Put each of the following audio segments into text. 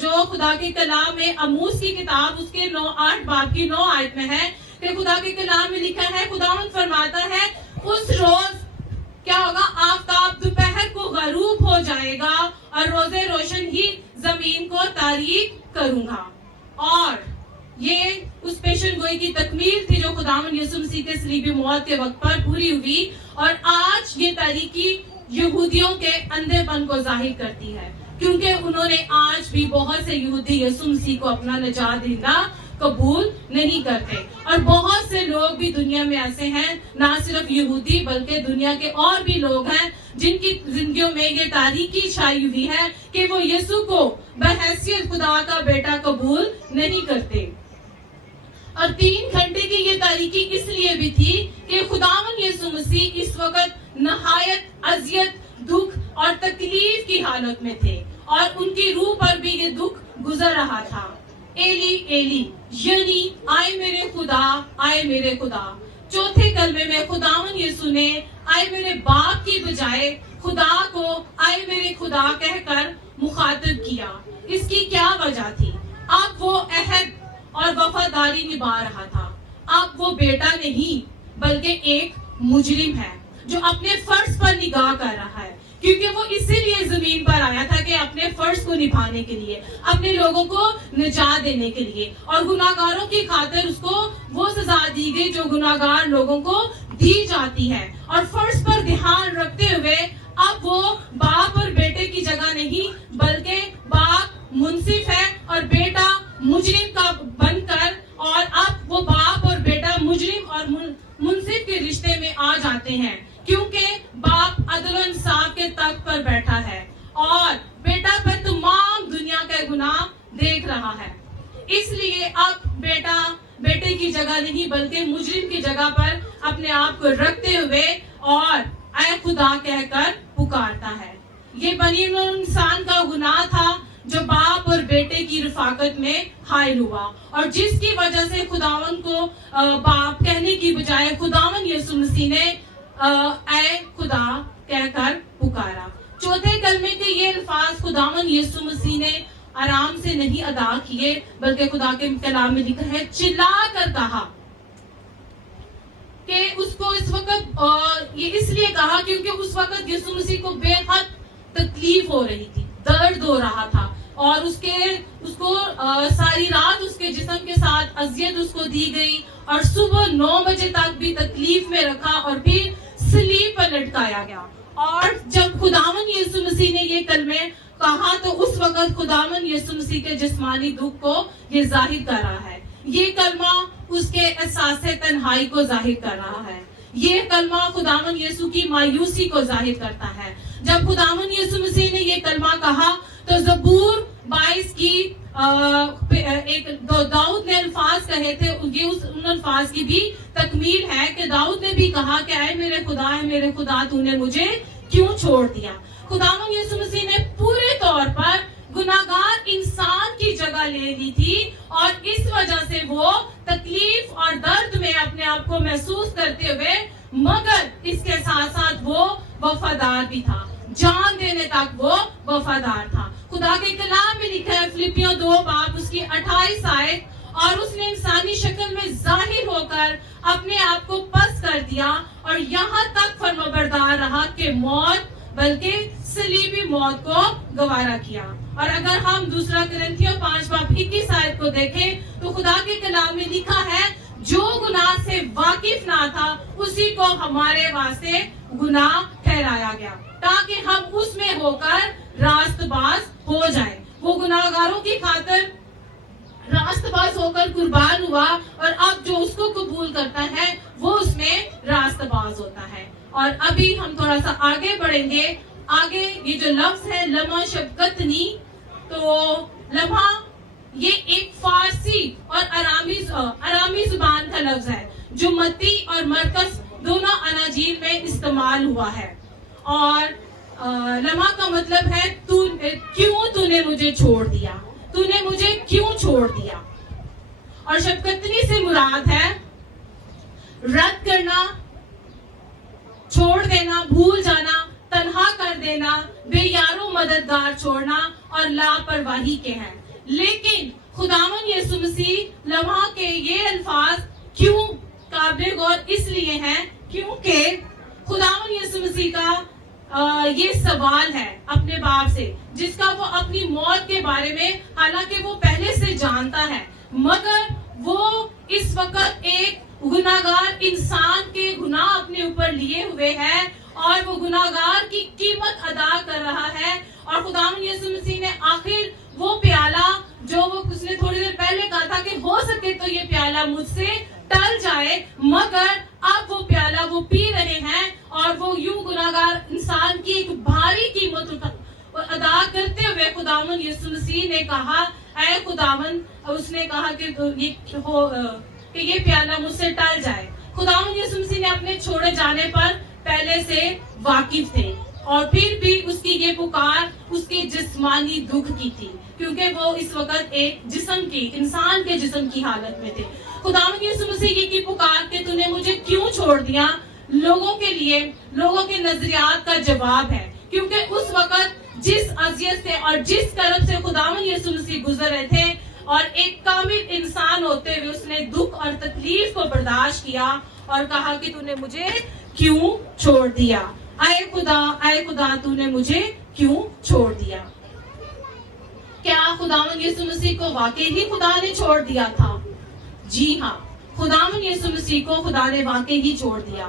جو خدا کے کلام میں آموز کی کتاب اس کے 8 باب کی 9 آیت میں ہے کہ خدا کے کلام میں لکھا ہے، خداوند فرماتا ہے اس روز کیا ہوگا، آفتاب دوپہر کو غروب ہو جائے گا اور روز روشن ہی زمین کو تاریک کروں گا. اور یہ اس پیشن گوئی کی تکمیل تھی جو خداوند یسوع مسیح کے صلیبی موت کے وقت پر پوری ہوئی. اور آج یہ تاریکی یہودیوں کے اندھے پن کو ظاہر کرتی ہے، کیونکہ انہوں نے آج بھی بہت سے یہودی یسوع مسیح کو اپنا نجات دہندہ قبول نہیں کرتے. اور بہت سے لوگ بھی دنیا میں ایسے ہیں، نہ صرف یہودی بلکہ دنیا کے اور بھی لوگ ہیں جن کی زندگیوں میں یہ تاریکی چھائی ہوئی ہے کہ وہ یسوع کو بحیثیت خدا کا بیٹا قبول نہیں کرتے. اور 3 گھنٹے کی یہ تاریکی اس لیے بھی تھی کہ خداوند یسوع مسیح اس وقت نہایت اذیت، دکھ اور تکلیف کی حالت میں تھے اور ان کی روح پر بھی یہ دکھ گزر رہا تھا. ایلی ایلی یعنی آئے میرے خدا، آئے میرے خدا. چوتھے کلمے میں خداوند یسوع نے آئے میرے باپ کی بجائے خدا کو آئے میرے خدا کہہ کر مخاطب کیا. اس کی کیا وجہ تھی؟ اب وہ عہد اور وفاداری نبھا رہا تھا. اب وہ بیٹا نہیں بلکہ ایک مجرم ہے جو اپنے فرض پر نگاہ کر رہا ہے، کیونکہ وہ اسی لیے زمین پر آیا تھا کہ اپنے فرض کو نبھانے کے لیے، اپنے لوگوں کو نجات دینے کے لیے. اور گناہگاروں کی خاطر اس کو وہ سزا دی گئی جو گناہگار لوگوں کو دی جاتی ہے. اور فرض پر دھیان رکھتے ہوئے اب وہ باپ اور بیٹے کی جگہ نہیں بلکہ باپ منصف ہے اور بیٹا مجرم کا بن کر، اور اب وہ باپ اور بیٹا مجرم اور منصف کے رشتے میں آ جاتے ہیں، کیونکہ باپ عدل و انصاف کے تخت پر بیٹھا ہے اور بیٹا پر تمام دنیا کا گناہ دیکھ رہا ہے. اس لیے اب بیٹا بیٹے کی جگہ نہیں بلکہ مجرم کی جگہ پر اپنے آپ کو رکھتے ہوئے اور اے خدا کہہ کر پکارتا ہے. یہ بنی نوع انسان کا گناہ تھا جو باپ اور بیٹے کی رفاقت میں حائل ہوا، اور جس کی وجہ سے خداوند کو باپ کہنے کی بجائے خداوند یسوع مسیح نے اے خدا کہہ کر پکارا. چوتھے کلمے کے یہ الفاظ خداوند یسوع مسیح نے آرام سے نہیں ادا کیے بلکہ خدا کے کلام میں لکھا ہے چلا کر کہا. کہ اس کو اس وقت یہ اس لیے کہا کیونکہ اس وقت یسوع مسیح کو بے حد تکلیف ہو رہی تھی، درد ہو رہا تھا، اور اس کو ساری رات اس کے جسم کے ساتھ اذیت اس کو دی گئی اور صبح 9 بجے تک بھی تکلیف میں رکھا اور پھر صلیب پر لٹکایا گیا. اور جب خداوند یسوع مسیح نے یہ کلمے کہا تو اس وقت خداوند یسوع مسیح کے جسمانی دکھ کو یہ ظاہر کر رہا ہے. یہ کلمہ اس کے احساس تنہائی کو ظاہر کر رہا ہے. یہ کلمہ خداوند یسوع کی مایوسی کو ظاہر کرتا ہے. جب خداوند یسوع مسیح نے یہ کلمہ کہا تو زبور 22 کی داؤد نے الفاظ کہے تھے، یہ ان الفاظ کی بھی تکمیل ہے کہ داؤد نے بھی کہا کہ اے میرے خدا تو نے مجھے کیوں چھوڑ دیا. خداوند یسوع مسیح نے پورے طور پر گناہگار انسان کی جگہ لے لی تھی اور اس وجہ سے وہ تکلیف اور درد میں اپنے آپ کو محسوس کرتے ہوئے مگر اس کے ساتھ ساتھ وہ وفادار بھی تھا، جان دینے تک وہ وفادار تھا. خدا کے کلام میں لکھا ہے فلپیوں 2 باب اس کی 28 آیت، اور اس نے انسانی شکل میں ظاہر ہو کر اپنے آپ کو پست کر دیا اور یہاں تک فرمانبردار رہا کہ موت بلکہ صلیبی موت کو گوارا کیا. اور اگر ہم 2 کرنتھیوں 5 باب 21 آیت کو دیکھیں تو خدا کے کلام میں لکھا ہے جو گناہ سے واقف نہ تھا اسی کو ہمارے واسطے گناہ ٹھہرایا گیا تاکہ ہم اس میں ہو کر راست باز ہو جائیں. وہ گناہگاروں کی خاطر راست باز ہو کر قربان ہوا اور اب جو اس کو قبول کرتا ہے وہ اس میں راست باز ہوتا ہے. اور ابھی ہم تھوڑا سا آگے بڑھیں گے. آگے یہ جو لفظ ہے لمحہ شفقتنی، تو لمحہ یہ ایک فارسی اور ارامی زبان کا لفظ ہے جو متی اور مرکز دونوں اناجیل میں استعمال ہوا ہے. اور لمحہ کا مطلب ہے کیوں تو نے مجھے چھوڑ دیا، تو نے مجھے کیوں چھوڑ دیا. اور شفقتنی سے مراد ہے رد کرنا، چھوڑ دینا، بھول جانا، تنہا کر دینا، بے یارو مددگار چھوڑنا اور لاپرواہی کے ہیں. لیکن خداوند یسوع مسیح لمحہ کے یہ الفاظ کیوں قابل غور اس لیے ہیں کیونکہ خداوند یسوع مسیح کا یہ سوال ہے اپنے باپ سے جس کا وہ اپنی موت کے بارے میں حالانکہ وہ پہلے سے جانتا ہے مگر وہ اس وقت ایک گناہگار انسان کے گناہ اپنے اوپر لیے ہوئے ہے اور وہ گناہگار کی قیمت ادا کر رہا ہے. اور خداوند یسوع مسیح نے آخر وہ پیالہ جو وہ اس نے تھوڑی دیر پہلے کہا تھا کہ ہو سکے تو یہ پیالہ مجھ سے ٹل جائے مگر اب وہ پیالہ وہ پی رہے ہیں اور وہ یوں گناہگار انسان کی ایک بھاری قیمت ادا کرتے ہوئے خداوند یسوع مسیح نے کہا اے خداوند اس نے کہا کہ یہ پیالہ مجھ سے ٹل جائے. خداوند یسوع مسیح نے اپنے چھوڑے جانے پر پہلے سے واقف تھے اور پھر بھی اس کی یہ پکار اس کے جسمانی دکھ کی تھی کیونکہ وہ اس وقت ایک جسم کی انسان کے جسم کی حالت میں تھے. خداوند یسوع مسیح کی پکار کہ تو نے مجھے کیوں چھوڑ دیا لوگوں کے لیے لوگوں کے نظریات کا جواب ہے کیونکہ اس وقت جس اذیت سے اور جس طرف سے خداوند یسوع مسیح گزر رہے تھے اور ایک کامل انسان ہوتے ہوئے اس نے دکھ اور تکلیف کو برداشت کیا اور کہا کہ تو نے مجھے کیوں چھوڑ دیا. اے خدا تو نے مجھے کیوں چھوڑ دیا. کیا خداوند یسوع مسیح کو واقعی ہی خدا نے چھوڑ دیا تھا؟ جی ہاں خداوند یسوع مسیح کو خدا نے واقعی ہی چھوڑ دیا.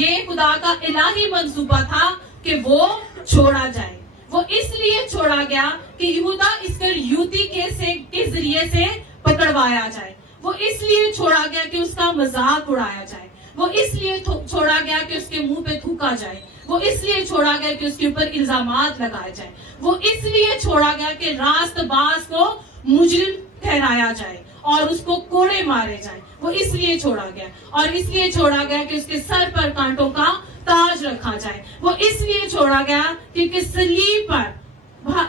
یہ خدا کا الہی منصوبہ تھا کہ وہ چھوڑا جائے. وہ اس لیے چھوڑا گیا کہ یہودا اسکریوتی کے ذریعے سے پکڑوایا جائے. وہ اس لیے چھوڑا گیا کہ اس کا مذاق اڑایا جائے. وہ اس لیے چھوڑا گیا کہ اس کے منہ پہ تھوکا جائے. وہ اس لیے چھوڑا گیا کہ اس کے اوپر الزامات لگائے جائیں. وہ اس لیے چھوڑا گیا کہ راست باز کو مجرم ٹھہرایا جائے اور اس کو کوڑے مارے جائیں. وہ اس لیے چھوڑا گیا اور اس لیے چھوڑا گیا کہ اس کے سر پر کانٹوں کا تاج رکھا جائے. وہ اس لیے چھوڑا گیا کیونکہ صلیب پر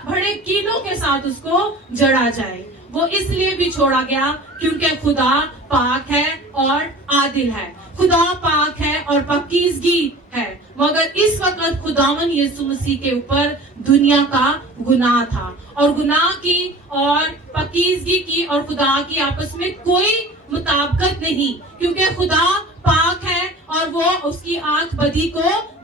بڑے کینوں کے ساتھ اس کو جڑا جائے. وہ اس لیے بھی چھوڑا گیا کیونکہ خدا پاک ہے اور عادل ہے. خدا پاک ہے اور پاکیزگی ہے مگر اس وقت خداوند یسوع مسیح کے اوپر دنیا کا گناہ تھا اور گناہ کی اور پاکیزگی کی اور خدا کی آپس میں کوئی مطابقت نہیں کیونکہ خدا پاک ہے اور وہ اس کی آنکھ بدی کو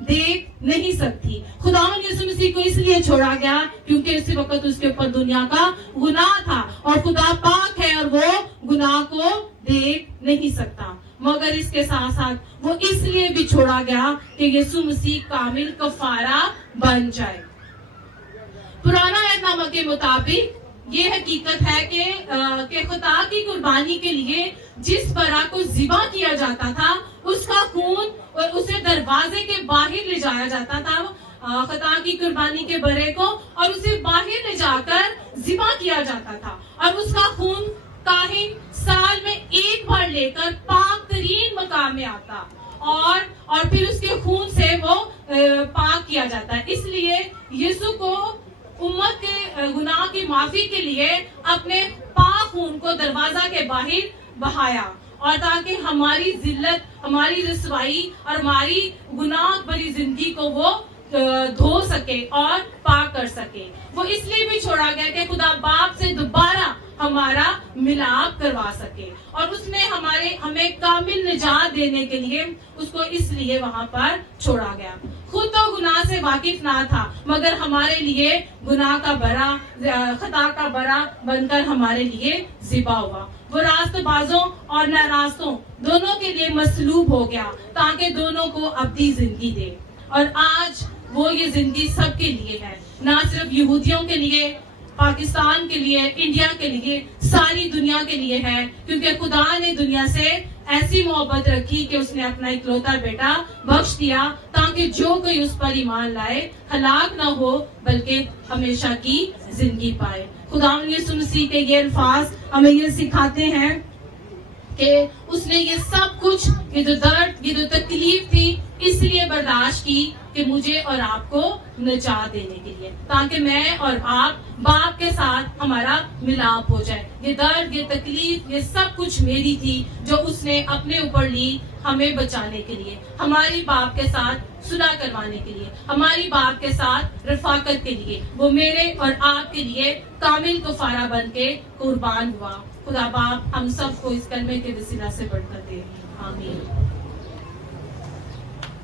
دیکھ نہیں سکتی. خداوند یسوع مسیح کو اس لیے چھوڑا گیا کیونکہ اسی وقت اس کے اوپر دنیا کا گناہ تھا اور خدا پاک ہے اور وہ گناہ کو دیکھ نہیں سکتا. مگر اس کے ساتھ ساتھ وہ اس لیے بھی چھوڑا گیا کہ یسوع مسیح کامل کفارہ بن جائے. پرانا عہد نامہ کے مطابق یہ حقیقت ہے کہ خدا کی قربانی کے لیے جس برا کو ذبح کیا جاتا تھا اس کا خون اسے دروازے کے باہر لے جایا جاتا تھا خدا کی قربانی کے برے کو اور اسے باہر لے جا کر ذبح کیا جاتا تھا اور اس کا خون کاہن سال میں ایک بار لے کر پاک ترین مقام میں آتا اور پھر اس کے خون سے وہ پاک کیا جاتا ہے. اس لیے یسوع کو امت کے گناہ کی معافی کے لیے اپنے پاک خون کو دروازہ کے باہر بہایا اور تاکہ ہماری ذلت ہماری رسوائی اور ہماری گناہ بھری زندگی کو وہ دھو سکے اور پاک کر سکے. وہ اس لیے بھی چھوڑا گیا کہ خدا باپ سے دوبارہ ہمارا ملاپ کروا سکے اور اس نے ہمیں کامل نجات دینے کے لیے اس کو اس لیے وہاں پر چھوڑا گیا. خود تو گناہ سے واقف نہ تھا مگر ہمارے لیے گناہ کا برا خطا کا برا بن کر ہمارے لیے ذبح ہوا. وہ راست بازوں اور ناراستوں دونوں کے لیے مصلوب ہو گیا تاکہ دونوں کو ابدی زندگی دے. اور آج وہ یہ زندگی سب کے لیے ہے نہ صرف یہودیوں کے لیے پاکستان کے لیے انڈیا کے لیے ساری دنیا کے لیے ہے کیونکہ خدا نے دنیا سے ایسی محبت رکھی کہ اس نے اپنا اکلوتا بیٹا بخش دیا تاکہ جو کوئی اس پر ایمان لائے ہلاک نہ ہو بلکہ ہمیشہ کی زندگی پائے. خدا یسوع مسیح کے یہ الفاظ ہمیں یہ سکھاتے ہیں کہ اس نے یہ سب کچھ یہ جو درد یہ جو تکلیف تھی اس لیے برداشت کی کہ مجھے اور آپ کو نجات دینے کے لیے، تاکہ میں اور آپ باپ کے ساتھ ہمارا ملاپ ہو جائے۔ یہ درد، یہ تکلیف، یہ سب کچھ میری تھی جو اس نے اپنے اوپر لی ہمیں بچانے کے لیے، ہماری باپ کے ساتھ صلح کروانے کے لیے، ہماری باپ کے ساتھ رفاقت کے لیے۔ وہ میرے اور آپ کے لیے کامل کفارہ بن کے قربان ہوا۔ خدا باپ ہم سب کو اس کلمے کے وسیلہ سے برکت دے، آمین۔